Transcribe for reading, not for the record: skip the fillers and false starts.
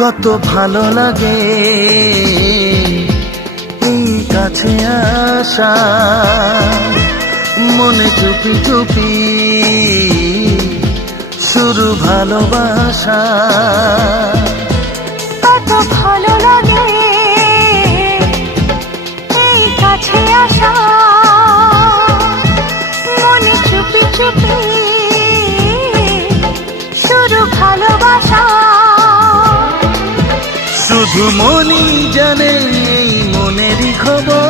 কত ভালো লাগে এই কাছে আসা, মনে চুপি চুপি শুরু ভালোবাসা। কত ভালো লাগে এই কাছে আসা, মনে চুপি চুপি শুরু ভালোবাসা। শুধু মনই জানে এই মনেরই খবর,